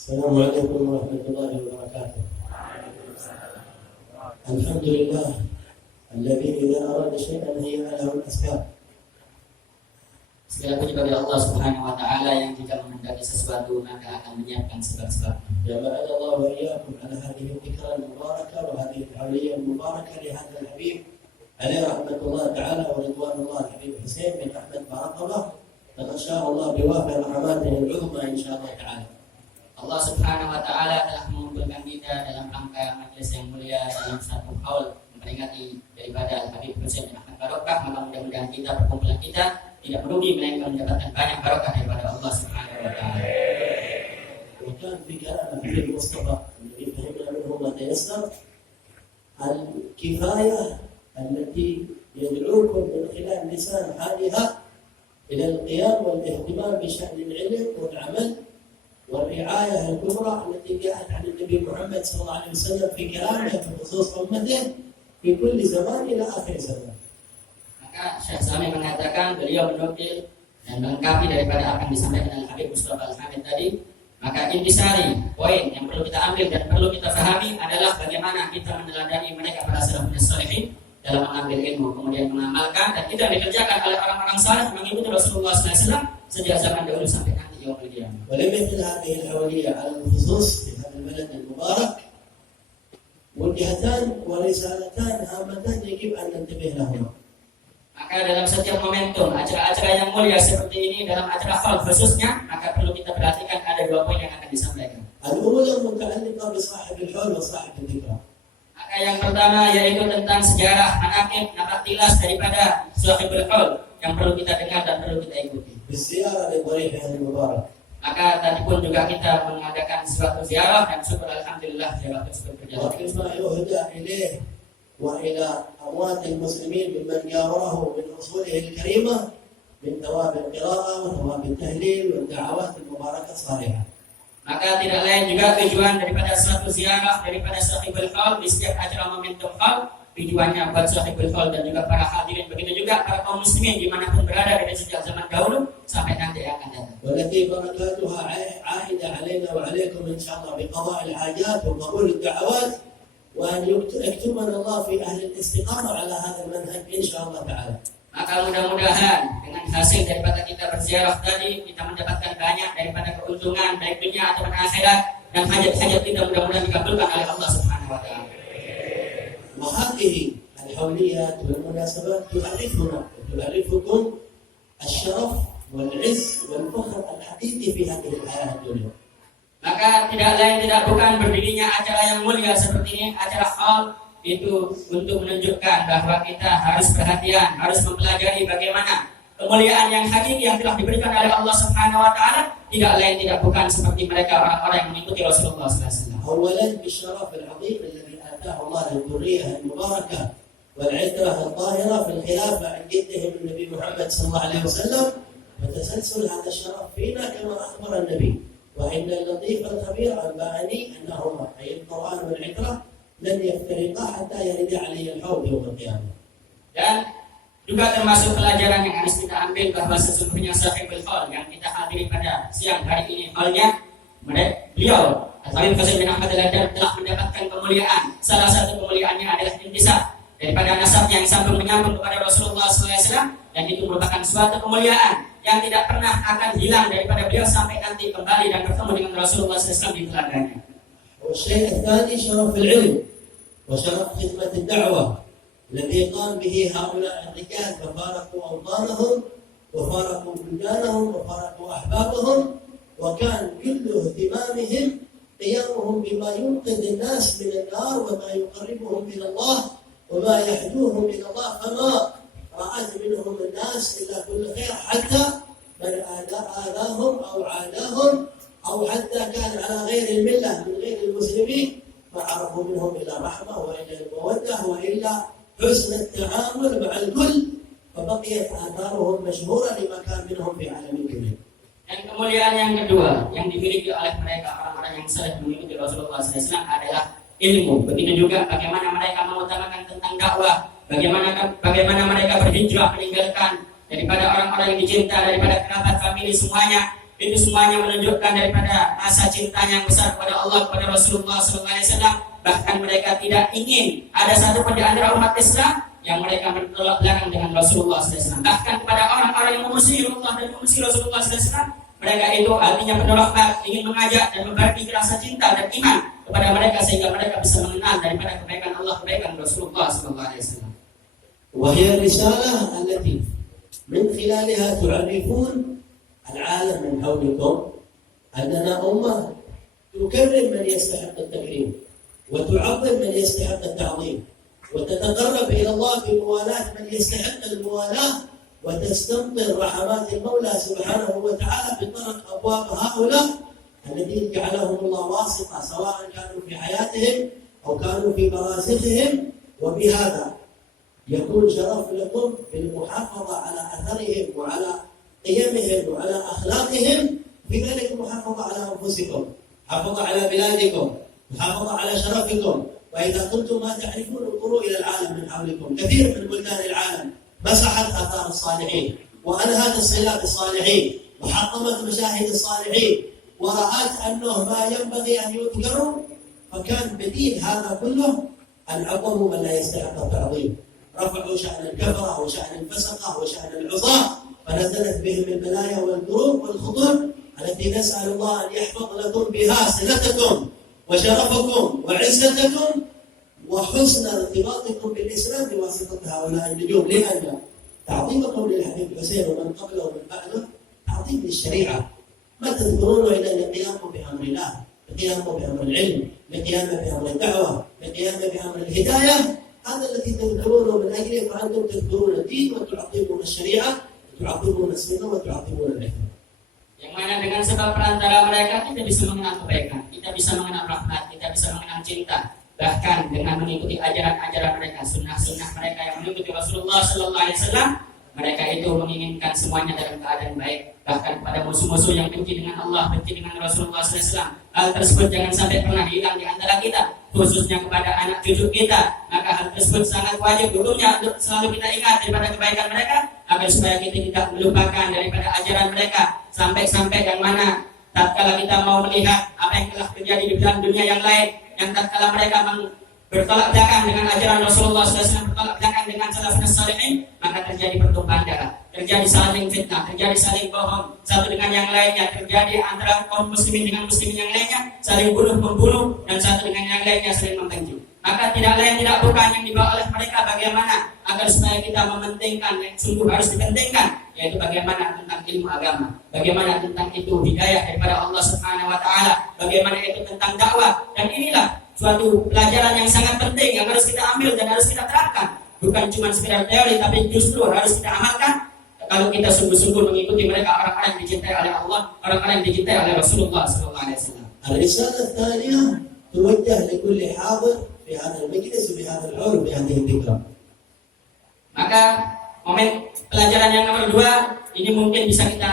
السلام عليكم ورحمة الله وبركاته. الحمد لله الذي إذا أراد شيئا هيأ له الأسباب. Segala puji bagi Allah Subhanahu wa taala yang jika menghendaki sesuatu maka akan menyiapkan sebab-sebab. جمعنا الله وإياكم على هذه الذكرى المباركة وهذه الحولية المباركة لهذا الحبيب عليه رحمة الله تعالى ورضوان الله الحبيب حسين بن أحمد بارقبة. فغشاه الله بوافر رحماته العظمى إن شاء الله تعالى. Allah Subhanahu wa taala telah mengumpulkan kita dalam rangka majelis yang mulia dalam satu haul memperingati daripada Habib Husain bin Ahmad Barokah. Maka mudah-mudahan kita perkumpulan kita tidak merugi melainkan mendapatkan banyak barokah daripada Allah Subhanahu wa taala. وكان في كلام الحبيب المصطفى الذي فهمنا منه ما تيسر الكفاية التي يدعوكم من خلال لسان حالها إلى القيام والاهتمام بشأن العلم والعمل والرعاية الكبرى التي جاءت عن النبي محمد صلى الله عليه وسلم في كلامه بخصوص أمته في كل زمان إلى آخر زمان. Maka Syekh Sami mengatakan beliau menukil dan melengkapi daripada apa yang disampaikan oleh Habib Mustafa Al-Hamid tadi. Maka intisari poin yang perlu kita ambil dan perlu kita pahami adalah bagaimana kita meneladani mereka para salafus shalihin dalam mengambil ilmu kemudian mengamalkan, dan itu yang dikerjakan oleh orang-orang saleh mengikuti Rasulullah SAW sejak zaman dahulu sampai nanti yaumul qiyamah. ولمثل هذه الحولية على الخصوص في هذا البلد المبارك وجهتان ورسالتان هامتان يجب أن ننتبه لهما. Maka dalam setiap momentum acara-acara yang mulia seperti ini, dalam acara haul khususnya, maka perlu kita perhatikan ada dua poin yang akan disampaikan. الأولى متعلقة بصاحب الحول وصاحب الذكرى. Maka yang pertama yaitu tentang sejarah manaqib nafatilas daripada sahibul haul yang perlu kita dengar dan perlu kita ikuti. بالزيارة لضريحه المبارك. Maka tadi pun juga kita mengadakan suatu ziarah dan syukur alhamdulillah ziarah tersebut berjalan. وفيما يهدى إليه وإلى أموات المسلمين ممن جاوره من أصوله الكريمة من ثواب القراءة وثواب التهليل والدعوات المباركة الصالحة. Maka tidak lain juga tujuan daripada suatu ziarah daripada sahibul haul di setiap acara momentum haul, tujuannya buat sahibul haul dan juga para hadirin, begitu juga para kaum muslimin dimanapun berada dari sejak zaman dahulu sampai nanti yang akan datang. والتي بركاتها عائدة علينا وعليكم إن شاء الله بقضاء الحاجات وقبول الدعوات وأن يكتبنا الله في أهل الاستقامة على هذا المنهج إن شاء الله تعالى. Maka mudah-mudahan dengan hasil daripada kita berziarah tadi kita mendapatkan banyak daripada keuntungan baik dunia atau akhirat, dan hajat-hajat kita mudah-mudahan dikabulkan oleh Allah Subhanahu wa taala. وهذه الحوليات والمناسبات تعرفكم الشرف والعز والفخر الحقيقي في هذه الحياة الدنيا. Maka tidak lain tidak bukan berdirinya acara yang mulia seperti ini, acara haul, itu untuk menunjukkan bahwa kita harus perhatian, harus mempelajari bagaimana kemuliaan yang hakiki yang telah diberikan oleh Allah Subhanahu wa taala, tidak lain tidak bukan seperti mereka orang-orang yang mengikuti Rasulullah SAW. أولا بالشرف العظيم الذي آتاه الله للذرية المباركة والعترة الطاهرة في الخلافة عن جدهم النبي محمد صلى الله عليه وسلم، وتسلسل هذا الشرف فينا كما أخبر النبي، وإن اللطيف الخبير أنبأني أنهما أي القرآن والعترة لن يفترقا حتى يرد علي الحوض يوم القيامة. Dan juga termasuk pelajaran yang harus kita ambil bahwa sesungguhnya sahibul haul yang kita hadiri pada siang hari ini, haulnya beliau Habib Husain bin Ahmad Al-Haddad telah mendapatkan kemuliaan. Salah satu kemuliaannya adalah intisab daripada nasab yang sambung menyambung kepada Rasulullah SAW, dan itu merupakan suatu kemuliaan yang tidak pernah akan hilang daripada beliau sampai nanti kembali dan bertemu dengan Rasulullah SAW di teladanya. والشيء الثاني شرف العلم وشرف خدمة الدعوة الذي قام به هؤلاء الرجال ففارقوا أوطانهم وفارقوا بلدانهم وفارقوا أحبابهم، وكان كل اهتمامهم قيامهم بما ينقذ الناس من النار وما يقربهم إلى الله وما يحدوهم إلى الله، فما رأت منهم الناس إلا كل خير، حتى من آذاهم أو عاداهم أو حتى كان على غير الملة من غير المسلمين ما عرفوا منهم إلا رحمة وإلا المودة وإلا حسن التعامل مع الكل، فبقيت آثارهم مشهورة لما كان منهم في عالم الكبير. Dan kemuliaan yang kedua yang dimiliki oleh mereka orang-orang yang saleh mengikuti Rasulullah SAW adalah ilmu. Begitu juga bagaimana mereka mengutamakan tentang dakwah, bagaimana mereka berhijrah meninggalkan daripada orang-orang yang dicinta, daripada kerabat famili semuanya, itu semuanya menunjukkan daripada rasa cintanya yang besar kepada Allah, kepada Rasulullah SAW. Bahkan mereka tidak ingin ada satu pun di antara umat Islam yang mereka bertolak belakang dengan Rasulullah SAW. Bahkan kepada orang-orang yang memusuhi Allah dan memusuhi Rasulullah SAW, mereka itu artinya penolak, ingin mengajak dan membagi rasa cinta dan iman kepada mereka sehingga mereka bisa mengenal daripada kebaikan Allah, kebaikan Rasulullah SAW. وهي الرسالة التي من خلالها تعرفون العالم من حولكم أننا أمة تكرم من يستحق التكريم وتعظم من يستحق التعظيم وتتقرب إلى الله بموالاة من يستحق الموالاة وتستمطر رحمات المولى سبحانه وتعالى بطرق أبواب هؤلاء الذين جعلهم الله واسطة سواء كانوا في حياتهم أو كانوا في برازخهم. وبهذا يكون شرف لكم بالمحافظة على أثرهم وعلى قيمهم وعلى أخلاقهم، في ذلك المحافظة على أنفسكم، محافظة على بلادكم، محافظة على شرفكم. وإذا كنتم ما تعرفون انظروا إلى العالم من حولكم، كثير من بلدان العالم مسحت آثار الصالحين وأنهت الصلات الصالحين وحطمت مشاهد الصالحين ورأت أنه ما ينبغي أن يذكروا، فكان بديل هذا كله أن عظموا من لا يستحق التعظيم، رفعوا شأن الكفرة وشأن الفسقة وشأن العصاة، فنزلت بهم البلايا والكروب والخطر التي نسأل الله أن يحفظ لكم بها صلتكم وشرفكم وعزتكم وحسن ارتباطكم بالإسلام بواسطة هؤلاء النجوم. لأن تعظيمكم للحبيب الحسين ومن قبله ومن بعده تعظيم للشريعة، ما تذكرونه إلا لقيامه بأمر الله، لقيامه بأمر العلم، لقيامه بأمر الدعوة، لقيامه بأمر الهداية. هذا الذي تذكرونه من أجله، فأنتم تذكرون الدين وتعظمون الشريعة وتعظمون السنة وتعظمون الحكمة. Yang mana dengan sebab perantara mereka kita bisa mengenal kebaikan, kita bisa mengenal rahmat, kita bisa mengenal cinta. Bahkan dengan mengikuti ajaran-ajaran mereka, sunnah-sunnah mereka yang mengikuti Rasulullah SAW, mereka itu menginginkan semuanya dalam keadaan baik. Bahkan pada musuh-musuh yang benci dengan Allah, benci dengan Rasulullah SAW, hal tersebut jangan sampai pernah hilang di antara kita, khususnya kepada anak cucu kita. Maka hal tersebut sangat wajib hukumnya untuk selalu kita ingat daripada kebaikan mereka, agar supaya kita tidak melupakan daripada ajaran mereka. Sampai-sampai yang mana tatkala kita mau melihat apa yang telah terjadi di dalam dunia yang lain, yang tatkala mereka bertolak belakang dengan ajaran Rasulullah SAW, bertolak belakang dengan salafus salihin, maka terjadi pertumpahan darah, terjadi saling fitnah, terjadi saling bohong satu dengan yang lainnya, terjadi antara kaum muslimin dengan muslimin yang lainnya, saling bunuh-membunuh, dan satu dengan yang lainnya saling membenci. Maka tidak lain tidak bukan yang dibawa oleh mereka bagaimana agar supaya kita mementingkan yang sungguh harus dipentingkan, yaitu bagaimana tentang ilmu agama, bagaimana tentang itu hidayah daripada Allah Subhanahu wa taala, bagaimana itu tentang dakwah. Dan inilah suatu pelajaran yang sangat penting yang harus kita ambil dan harus kita terapkan, bukan cuma sekedar teori, tapi justru harus kita amalkan kalau kita sungguh-sungguh mengikuti mereka, orang-orang yang dicintai oleh Allah, orang-orang yang dicintai oleh Rasulullah SAW. الرسالة الثانية توجه لكل حاضر في هذا المجلس وفي هذا الحول وفي هذه الذكرى. Maka momen pelajaran yang nomor 2 ini mungkin bisa kita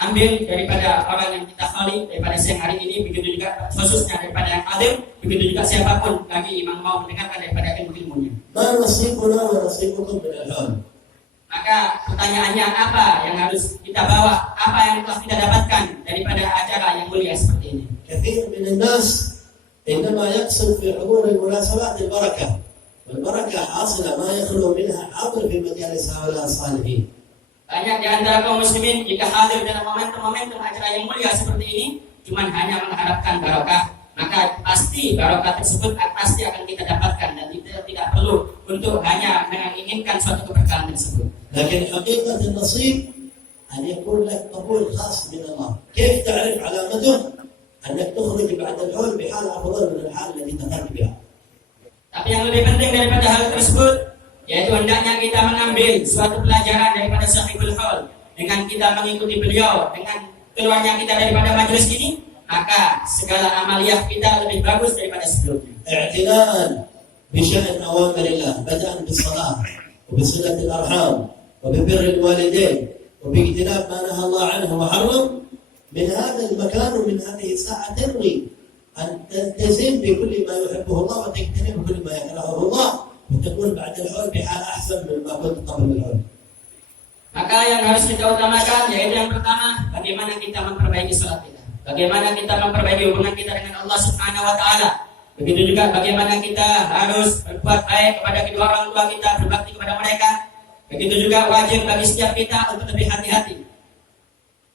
ambil daripada orang yang kita khali daripada siang hari ini, begitu juga khususnya daripada yang hadir, begitu juga siapapun bagi imam mau mendengarkan daripada ilmu-ilmunya. ما نصيبنا ونصيبكم من الحول. Maka pertanyaannya apa yang harus kita bawa, apa yang telah kita dapatkan daripada acara yang mulia seperti ini. كثير من الناس إنما يقصد في حضور المناسبات البركة، والبركة حاصلة ما يخلو منها حاضر في مجالس هؤلاء الصالحين. Banyak di antara kaum muslimin jika hadir dalam momentum-momentum acara yang mulia seperti ini cuma hanya mengharapkan barokah, maka pasti barokah tersebut pasti akan kita dapatkan dan kita tidak perlu untuk hanya menginginkan suatu keberkahan tersebut. لكن حقيقة النصيب أن يكون لك قبول خاص من الله. كيف تعرف علامته؟ أنك تخرج بعد الحول بحال أفضل من الحال التي دخلت بها. Tapi yang lebih penting daripada hal tersebut, yaitu hendaknya kita mengambil suatu pelajaran daripada sahibul haul. Dengan kita mengikuti beliau, dengan keluarnya kita daripada majelis ini, maka segala amaliyah kita lebih bagus daripada sebelumnya. اعتناء بشأن أوامر الله بدءا بالصلاة وبصلة الأرحام وببر الوالدين وباجتناب ما نهى الله عنه وحرم. من هذا المكان ومن هذه الساعة تنوي أن تلتزم بكل ما يحبه الله وتجتنب كل ما يكرهه الله وتكون بعد الحول بحال أحسن مما كنت قبل الحول. Maka yang harus kita utamakan yaitu yang pertama, bagaimana kita memperbaiki salat kita, bagaimana kita memperbaiki hubungan kita dengan Allah Subhanahu wa taala. Begitu juga bagaimana kita harus berbuat baik kepada kedua orang tua kita, berbakti kepada mereka. Begitu juga wajib bagi setiap kita untuk lebih hati-hati.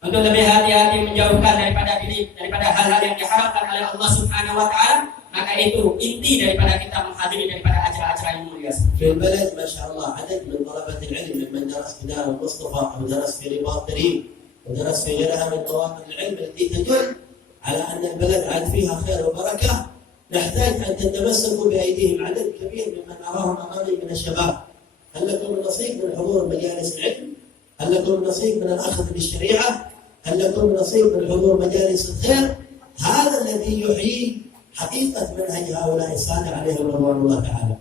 Untuk lebih hati-hati menjauhkan daripada hal-hal yang diharamkan oleh Allah Subhanahu wa taala. Maka itu inti daripada kita menghadiri daripada acara-acara yang mulia. في البلد ما شاء الله عدد من طلبة العلم ممن درس في دار المصطفى أو درس في رباط كريم ودرس في غيرها من مواقع العلم التي تدل على أن البلد عاد فيها خير وبركة. نحتاج أن تتمسكوا بأيديهم عدد كبير ممن أراهم أمامي من الشباب. هل لكم نصيب من حضور مجالس العلم؟ هل لكم نصيب من الأخذ بالشريعة؟ هل لكم نصيب من حضور مجالس الخير؟ هذا الذي يحيي حقيقة منهج هؤلاء السادة عليهم رضوان الله تعالى.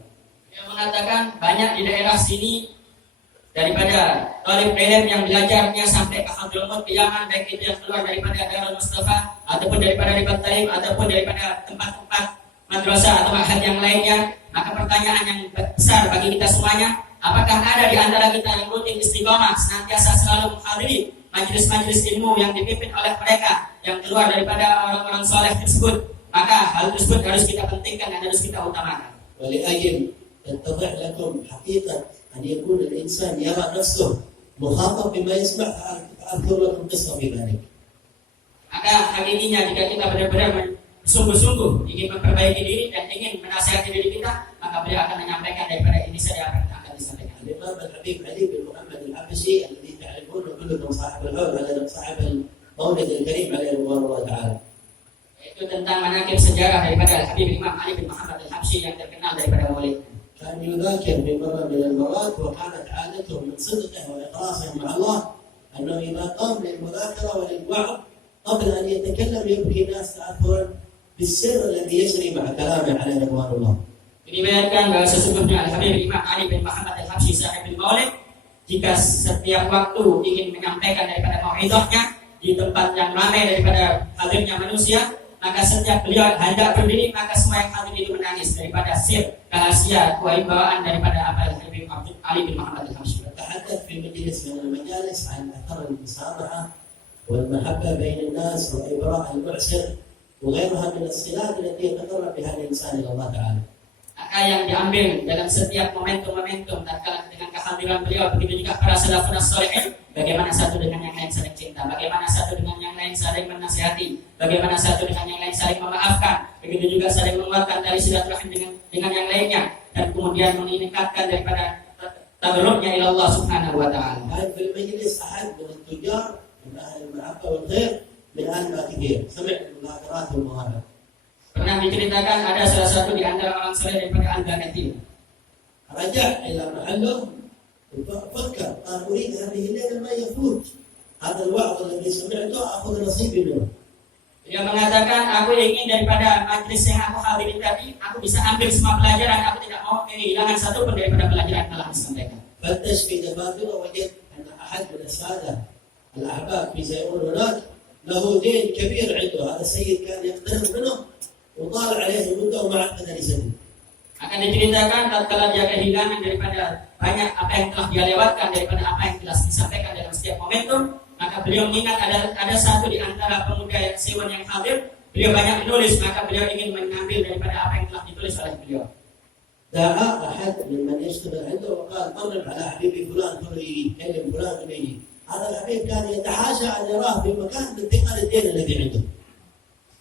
Yang mengatakan banyak di daerah sini daripada talib ilmu yang belajarnya sampai ke Hadramut, ke Yaman, baik itu yang keluar daripada Darul Mustafa ataupun daripada Ribat Tarim ataupun daripada tempat-tempat madrasah atau ma'had yang lainnya. Maka pertanyaan yang besar bagi kita semuanya, apakah ada di antara kita yang rutin istiqomah senantiasa selalu menghadiri majelis-majelis ilmu yang dipimpin oleh mereka yang keluar daripada orang-orang soleh tersebut? Maka hal tersebut harus kita pentingkan dan harus kita utamakan. ولأجل تتضح لكم حقيقة أن يكون الإنسان يرى نفسه مخاطب بما يسمع، أذكر لكم قصة في ذلك. Maka hakikatnya jika kita benar-benar sungguh-sungguh ingin memperbaiki diri dan ingin menasihati diri kita, maka beliau akan menyampaikan daripada ini saja apa yang akan disampaikan. الإمام الحبيب علي بن محمد الحبشي الذي تعرفونه كلكم صاحب الحوض على صاحب المولد الكريم عليه رضوان الله تعالى. Itu tentang manaqib sejarah daripada Al-Habib Imam Ali bin Muhammad Al-Habsyi yang terkenal daripada Maulid. كان يذاكر في مرة من المرات وكانت عادته من صدقه وإخلاصه مع الله أنه إذا قام للمذاكرة وللوعظ قبل أن يتكلم يبكي الناس تأثرا بالسر الذي يجري مع كلامه عليه رضوان الله. Diriwayatkan bahwa sesungguhnya Al-Habib Imam Ali bin Muhammad Al-Habsyi sahibul Maulid jika setiap waktu ingin menyampaikan daripada mau'izahnya di tempat yang ramai daripada hadirnya manusia, maka setiap beliau hendak berdiri, maka semua yang hadir itu menangis daripada sir rahasia kewibawaan daripada Al-Habib Ali bin Muhammad Al-Habsyi. تحدث في مجلس من المجالس عن أثر المسامحة والمحبة بين الناس وإبراء المعسر وغيرها من الصلات التي يتقرب بها الإنسان إلى الله تعالى. Maka yang diambil dalam setiap momentum-momentum tatkala dengan kehadiran beliau, begitu juga para salafun shalihin, bagaimana satu dengan yang lain saling cinta, bagaimana satu dengan yang lain saling menasihati, bagaimana satu dengan yang lain saling memaafkan, begitu juga saling menguatkan dari silaturahim dengan yang lainnya, dan kemudian meningkatkan daripada tabarruknya ila Allah Subhanahu wa taala. هذا في المجلس أحد من التجار من أهل المحبة والخير من أهل ما كثير سمع المذاكرات والمواهب. Pernah diceritakan ada salah satu di antara orang soleh daripada Al-Banatil. رجع إلى محله وفكر قال أريد هذه الليلة ما يفوت هذا الوعظ الذي سمعته أخذ نصيبي منه. Dia mengatakan, aku ingin daripada majlis yang aku hadiri tadi, aku bisa ambil semua pelajaran, aku tidak mau kehilangan satu pun daripada pelajaran yang telah disampaikan. فتش في دفاتره وجد أن أحد من السادة الأحباب في زيرون هناك له دين كبير عنده، هذا السيد كان يقترض منه وطال عليه المدة وما عاد قدر يسدد. Akan diceritakan tatkala dia kehilangan daripada banyak apa yang telah dia lewatkan daripada apa yang telah disampaikan dalam setiap momentum, maka beliau mengingat ada satu di antara pemuda yang sewan yang hadir, beliau banyak menulis, maka beliau ingin mengambil daripada apa yang telah ditulis oleh beliau. دعا أحد ممن يشتغل عنده وقال قرب على حبيبي فلان كله يجي، كلم فلان كله يجي. هذا الحبيب كان يتحاشى أن يراه في مكان بانتقال الدين الذي عنده.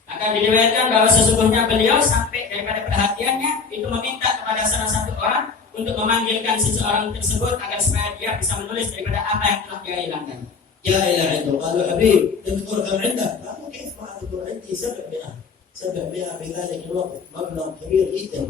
Akan diriwayatkan bahwa sesungguhnya beliau sampai daripada perhatiannya itu meminta kepada salah satu orang untuk memanggilkan seseorang tersebut agar supaya dia bisa menulis daripada apa yang telah dia hilangkan. جاء إلى عنده قال له حبيب تذكر كم عندك؟ قال له كيف ما أذكر عندي 700 في ذلك الوقت مبلغ كبير جدا.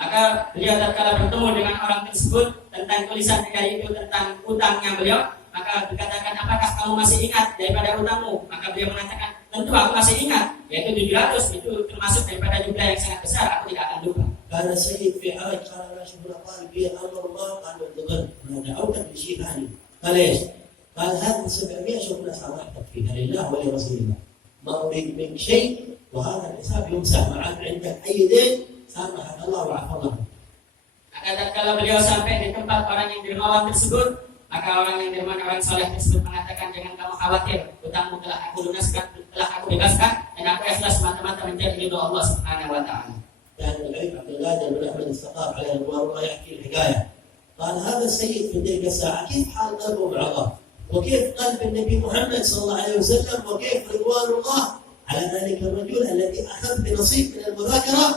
Maka beliau tatkala bertemu dengan orang tersebut tentang tulisan itu tentang utangnya beliau, maka dikatakan apakah kamu masih ingat daripada utangmu? Maka beliau mengatakan tentu aku masih ingat, yaitu 700, itu termasuk daripada jumlah yang sangat besar, aku tidak akan lupa. كان السيد في حرج قال لا شغل طالب به امر الله قال انتظر انا دعوتك بشيء ثاني قال ايش؟ قال هذه 700 شوف انا سامحتك فيها لله ولرسول الله ما اريد منك شيء وهذا الحساب يمسح معك عندك اي دين سامحك الله وعفى الله. Maka kalau beliau sampai di tempat orang yang dermawan tersebut, Maka orang yang beriman, orang soleh tersebut mengatakan, jangan kamu khawatir, hutangmu telah aku lunaskan, telah aku bebaskan, dan aku ikhlas semata-mata mencari ridho Allah Subhanahu wa Ta'ala. كان العلم عبد القادر بن احمد السقاف عليه رضوان الله يحكي الحكايه. قال هذا السيد في تلك الساعه كيف حال قلبه مع الله؟ وكيف قلب النبي محمد صلى الله عليه وسلم؟ وكيف رضوان الله على ذلك الرجل الذي اخذ بنصيب من المذاكره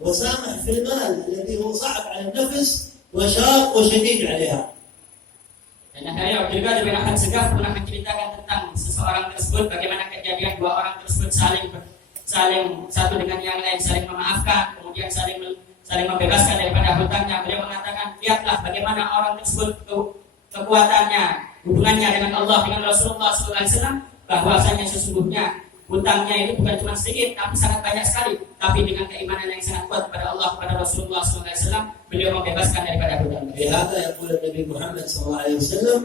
وسامح في المال الذي هو صعب على النفس وشاق وشديد عليها. Dan akhirnya Abdul Qadir bin Ahmad Segaf pernah menceritakan tentang seseorang tersebut, bagaimana kejadian dua orang tersebut saling satu dengan yang lain saling memaafkan, kemudian saling membebaskan daripada hutangnya. Beliau mengatakan, lihatlah bagaimana orang tersebut kekuatannya, hubungannya dengan Allah, dengan Rasulullah SAW, bahwasanya sesungguhnya hutangnya itu bukan cuma sedikit, tapi sangat banyak sekali. Tapi dengan keimanan yang sangat kuat kepada Allah, kepada Rasulullah SAW, beliau membebaskan daripada hutang. لهذا يقول النبي محمد صلى الله عليه وسلم: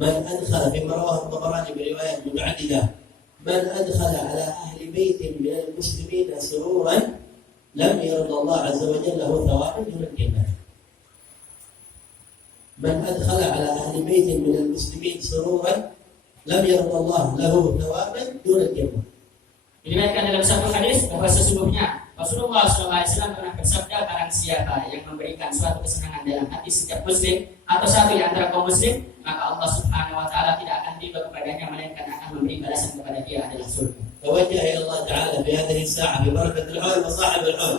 من أدخل فيما رواه الطبراني بروايات متعددة، من أدخل على أهل بيت من المسلمين سرورا لم يرضى الله عز وجل له ثوابا دون الجنة. من أدخل على أهل بيت من المسلمين سرورا لم يرضى الله له ثوابا دون الجنة. Diriwayatkan dalam satu hadis bahwa sesungguhnya Rasulullah SAW pernah bersabda, barang siapa yang memberikan suatu kesenangan dalam hati setiap muslim atau satu di antara kaum muslim, maka Allah Subhanahu wa Ta'ala tidak akan ridho kepadanya, melainkan akan memberi balasan kepada dia adalah surga. توجه إلى الله تعالى في هذه الساعة ببركة الحول وصاحب الحول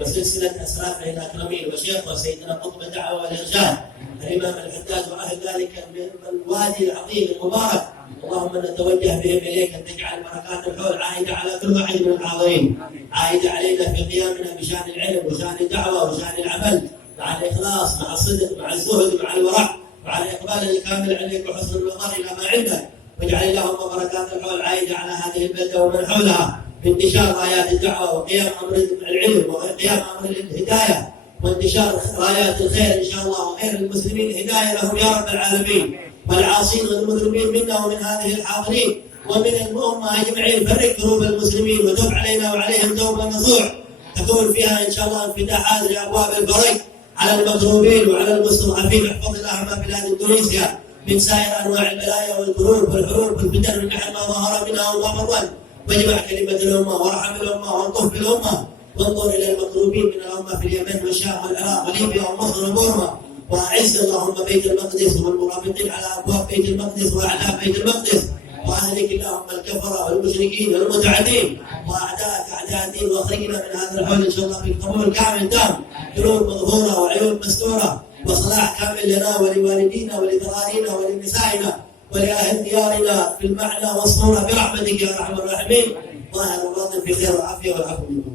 وسلسلة أسرافه الأكرمين وشيخه سيدنا قطب الدعوة والإرشاد الإمام الحجاج وأهل ذلك من الوادي العظيم المبارك. اللهم نتوجه بهم إليك أن تجعل بركات الحول عائدة على كل واحد من الحاضرين، عائدة علينا في قيامنا بشأن العلم وشأن الدعوة وشأن العمل، مع الإخلاص، مع الصدق، مع الزهد، مع الورع، مع الإقبال الكامل عليك وحسن النظر إلى ما عندك. واجعل اللهم بركات الحول عائدة على هذه البلدة ومن حولها بانتشار رايات الدعوة وقيام أمر العلم وقيام أمر الهداية وانتشار رايات الخير إن شاء الله، وخير المسلمين هداية لهم يا رب العالمين، والعاصين والمذنبين منا ومن هذه الحاضرين ومن الأمة أجمعين. فرق كروب المسلمين وتب علينا وعليهم توبة نصوح تكون فيها إن شاء الله انفتاحات لأبواب الفرج على المكروبين وعلى المستضعفين. احفظ اللهم بلاد إندونيسيا من سائر أنواع البلايا والكروب والحروب والفتن والنحل ما ظهر منها وما بطن، واجمع كلمة الأمة وارحم الأمة وانطف بالأمة، وانظر إلى المكروبين من الأمة في اليمن والشام والعراق وليبيا ومصر وبورما، وأعز اللهم بيت المقدس والمرابطين على أبواب بيت المقدس وأعلام بيت المقدس، وأهلك اللهم الكفرة والمشركين والمتعدين وأعداءك أعداء الدين، وأخرجنا من هذا الحول إن شاء الله بقبول كامل تام، قلوب مغفورة وعيون مستورة وصلاح كامل لنا ولوالدينا ولذرارينا ولنسائنا ولأهل ديارنا في المعنى والصورة برحمتك يا أرحم الراحمين. ظاهر وباطن في خير وعافية والعفو منكم.